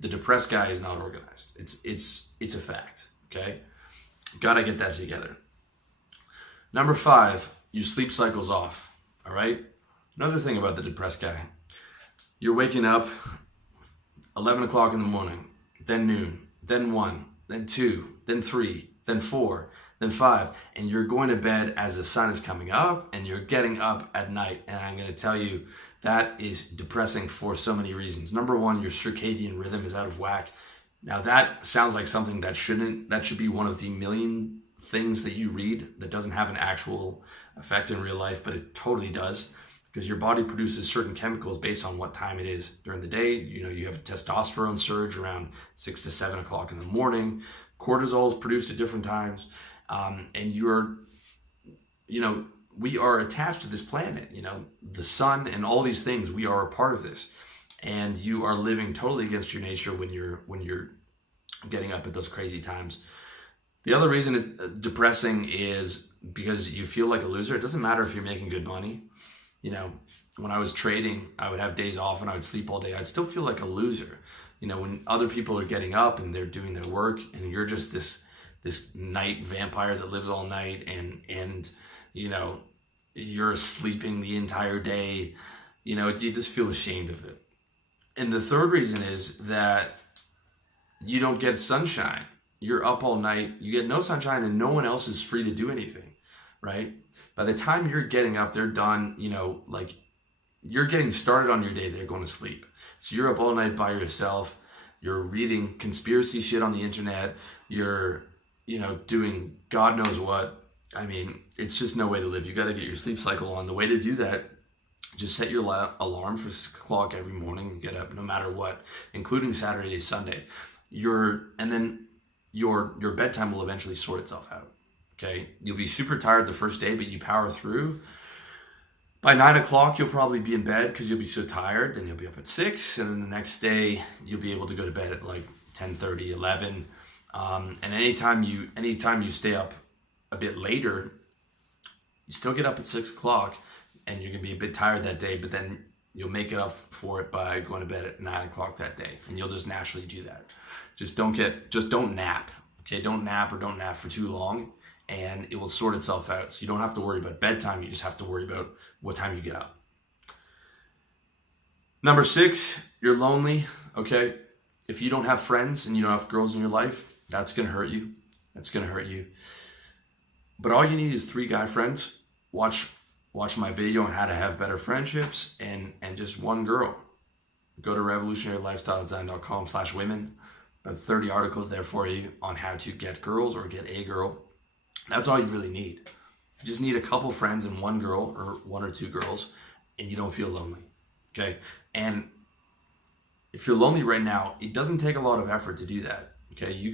The depressed guy is not organized. It's a fact, okay? Gotta get that together. Number 5, your sleep cycle's off, all right? Another thing about the depressed guy, you're waking up 11 o'clock in the morning, then noon, then 1, then 2, then 3, then 4, then 5, and you're going to bed as the sun is coming up, and you're getting up at night. And I'm going to tell you, that is depressing for so many reasons. Number 1, your circadian rhythm is out of whack. Now that sounds like something that should be one of the million things that you read that doesn't have an actual effect in real life, but it totally does, because your body produces certain chemicals based on what time it is during the day. You know, you have a testosterone surge around 6 to 7 o'clock in the morning. Cortisol is produced at different times. And we are attached to this planet, the sun and all these things. We are a part of this, and you are living totally against your nature when you're getting up at those crazy times. The other reason is depressing is because you feel like a loser. It doesn't matter if you're making good money. When I was trading, I would have days off and I would sleep all day. I'd still feel like a loser. When other people are getting up and they're doing their work, and you're just this night vampire that lives all night, and you're sleeping the entire day, you just feel ashamed of it. And the third reason is that you don't get sunshine. You're up all night, you get no sunshine, and no one else is free to do anything, right? By the time you're getting up, they're done, you're getting started on your day, they're going to sleep. So you're up all night by yourself, you're reading conspiracy shit on the internet, you're doing God knows what. I mean, it's just no way to live. You got to get your sleep cycle on. The way to do that, just set your alarm for 6 o'clock every morning and get up no matter what, including Saturday, Sunday. And then your bedtime will eventually sort itself out. Okay. You'll be super tired the first day, but you power through. By 9 o'clock, you'll probably be in bed because you'll be so tired. Then you'll be up at 6, and then the next day you'll be able to go to bed at like 10:30, 11. And anytime you stay up a bit later, you still get up at 6 o'clock, and you're gonna be a bit tired that day, but then you'll make it up for it by going to bed at 9 o'clock that day, and you'll just naturally do that. Just don't nap, okay? Don't nap for too long, and it will sort itself out. So you don't have to worry about bedtime, you just have to worry about what time you get up. Number 6, you're lonely, okay? If you don't have friends and you don't have girls in your life, that's gonna hurt you. That's gonna hurt you. But all you need is 3 guy friends. Watch my video on how to have better friendships, and just 1 girl. Go to revolutionarylifestyledesign.com/women. About 30 articles there for you on how to get girls or get a girl. That's all you really need. You just need a couple friends and 1 girl or 1 or 2 girls, and you don't feel lonely, okay? And if you're lonely right now, it doesn't take a lot of effort to do that, okay? You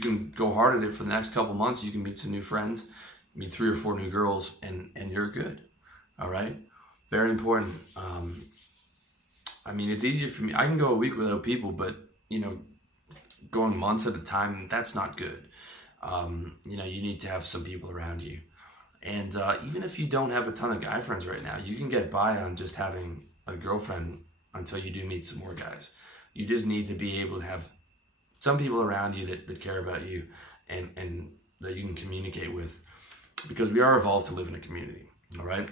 can go hard at it for the next couple months. You can meet some new friends, meet 3 or 4 new girls, and you're good, all right? Very important. It's easier for me. I can go a week without people, but, going months at a time, that's not good. You need to have some people around you. And even if you don't have a ton of guy friends right now, you can get by on just having a girlfriend until you do meet some more guys. You just need to be able to have some people around you that care about you and that you can communicate with, because we are evolved to live in a community, all right?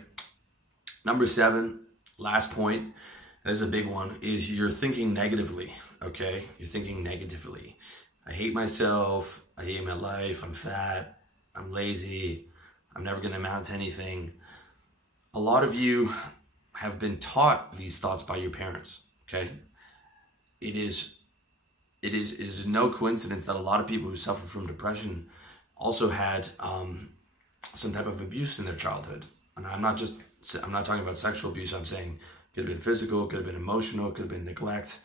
Number 7, last point, this is a big one, is you're thinking negatively, okay? You're thinking negatively. I hate myself, I hate my life, I'm fat, I'm lazy, I'm never gonna amount to anything. A lot of you have been taught these thoughts by your parents, okay? It is no coincidence that a lot of people who suffer from depression also had some type of abuse in their childhood. And I'm not talking about sexual abuse. I'm saying it could have been physical, it could have been emotional, it could have been neglect.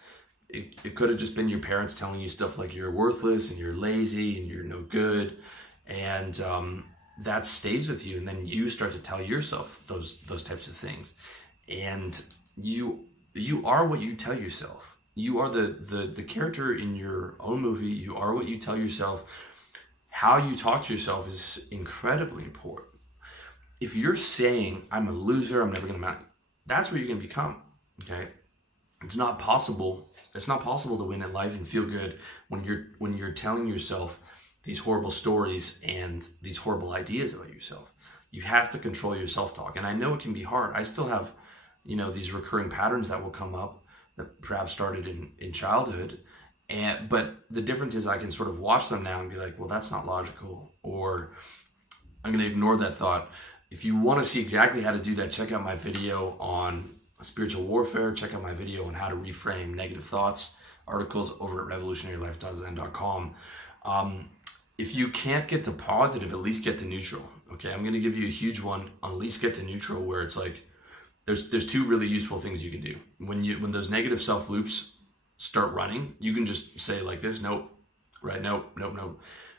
It could have just been your parents telling you stuff like you're worthless and you're lazy and you're no good. And that stays with you. And then you start to tell yourself those types of things. And you are what you tell yourself. You are the character in your own movie. You are what you tell yourself. How you talk to yourself is incredibly important. If you're saying, I'm a loser, I'm never going to amount, that's what you're going to become, okay? It's not possible It's not possible to win at life and feel good when you're telling yourself these horrible stories and these horrible ideas about yourself. You have to control your self-talk. And I know it can be hard. I still have, these recurring patterns that will come up that perhaps started in childhood. But the difference is I can sort of watch them now and be like, well, that's not logical, or I'm going to ignore that thought. If you want to see exactly how to do that, check out my video on spiritual warfare. Check out my video on how to reframe negative thoughts, articles over at revolutionarylife.zen.com. If you can't get to positive, at least get to neutral. Okay, I'm going to give you a huge one on at least get to neutral, where it's like there's two really useful things you can do. When those negative self loops start running, you can just say like this: nope, right? Nope.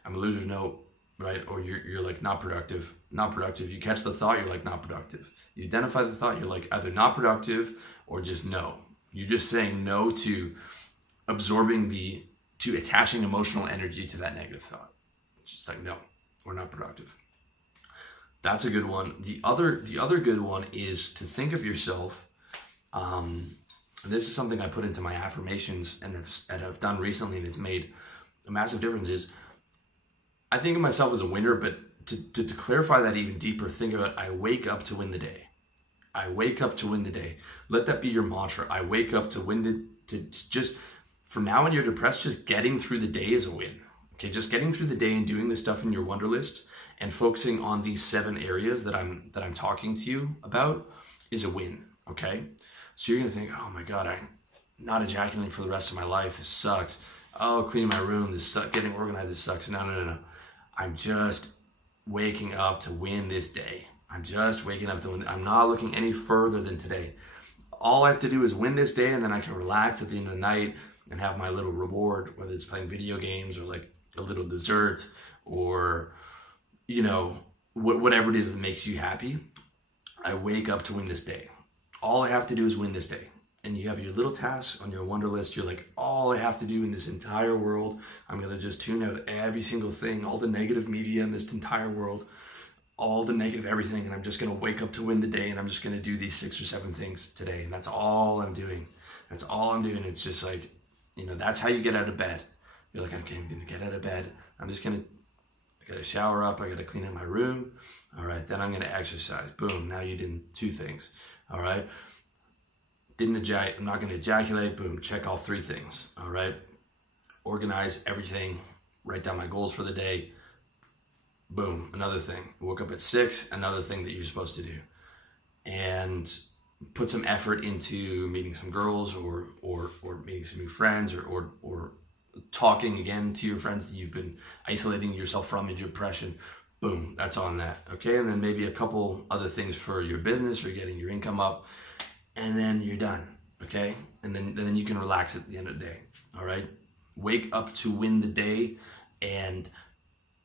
I'm a loser. Nope, right? Or you're like not productive. You catch the thought, you're like not productive. You identify the thought, you're like either not productive or just no. You're just saying no to attaching emotional energy to that negative thought. It's just like, no, we're not productive. That's a good one. The other good one is to think of yourself. This is something I put into my affirmations and have done recently, and it's made a massive difference. Is I think of myself as a winner, but to clarify that even deeper, think about I wake up to win the day. I wake up to win the day. Let that be your mantra. I wake up to win just from now when you're depressed, just getting through the day is a win. Okay, just getting through the day and doing the stuff in your wonder list and focusing on these 7 areas that I'm talking to you about is a win. Okay, so you're gonna think, oh my God, I'm not ejaculating for the rest of my life. This sucks. Oh, cleaning my room. This sucks. Getting organized. This sucks. No. I'm just waking up to win this day. I'm just waking up to win. I'm not looking any further than today. All I have to do is win this day, and then I can relax at the end of the night and have my little reward, whether it's playing video games or like a little dessert or, whatever it is that makes you happy. I wake up to win this day. All I have to do is win this day. And you have your little tasks on your wonder list. You're like, all I have to do in this entire world, I'm going to just tune out every single thing, all the negative media in this entire world, all the negative everything, and I'm just going to wake up to win the day, and I'm just going to do these 6 or 7 things today, and that's all I'm doing. That's all I'm doing. It's just like, that's how you get out of bed. You're like, okay, I'm going to get out of bed. I got to shower up. I got to clean up my room. All right, then I'm going to exercise. Boom, now you did 2 things. All right. I'm not going to ejaculate. Boom, check all 3 things. All right. Organize everything. Write down my goals for the day. Boom, another thing. Woke up at 6, another thing that you're supposed to do. And put some effort into meeting some girls or meeting some new friends or talking again to your friends that you've been isolating yourself from in depression. Boom, that's on that. Okay, and then maybe a couple other things for your business or getting your income up. And then you're done, okay? And then you can relax at the end of the day, all right? Wake up to win the day and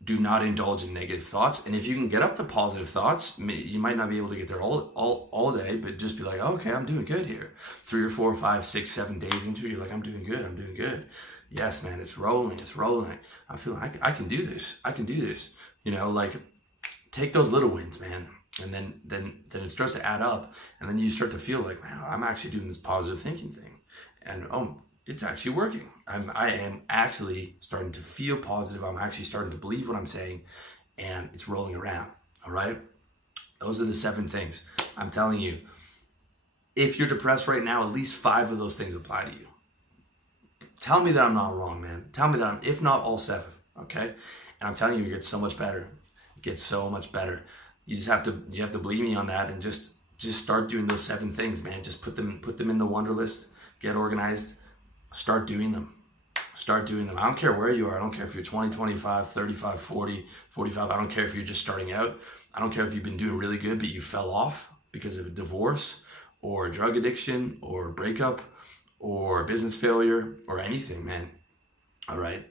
do not indulge in negative thoughts. And if you can get up to positive thoughts, you might not be able to get there all day, but just be like, oh, okay, I'm doing good here. 3 or 4 or 5, 6, 7 days into it, you're like, I'm doing good. Yes, man, it's rolling. I'm feeling I can do this. Take those little wins, man. And then it starts to add up, and then you start to feel like, man, I'm actually doing this positive thinking thing, and it's actually working. I am actually starting to feel positive. I'm actually starting to believe what I'm saying, and it's rolling around. All right, those are the 7 things. I'm telling you, if you're depressed right now, at least 5 of those things apply to you. Tell me that I'm not wrong, man. Tell me that if not all 7, okay? And I'm telling you, it gets so much better. It gets so much better. You have to believe me on that, and just start doing those 7 things, man. Just put them in the wonder list. Get organized. Start doing them. I don't care where you are. I don't care if you're 20, 25, 35, 40, 45. I don't care if you're just starting out. I don't care if you've been doing really good, but you fell off because of a divorce or a drug addiction or a breakup or business failure or anything, man. All right.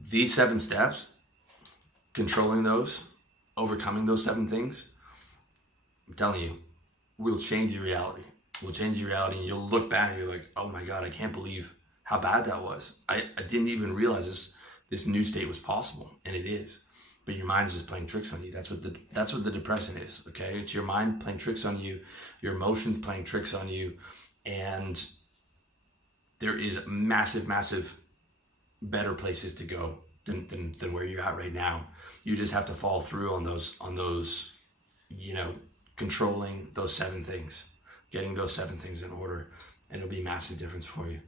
These 7 steps, controlling those, overcoming those 7 things, I'm telling you, will change your reality. And you'll look back and you're like, oh my God, I can't believe how bad that was. I didn't even realize this new state was possible, and it is. But your mind's just playing tricks on you. That's what the depression is, okay? It's your mind playing tricks on you, your emotions playing tricks on you, and there is massive better places to go than where you're at right now. You just have to follow through on those, you know, controlling those 7 things, getting those 7 things in order, and it'll be a massive difference for you.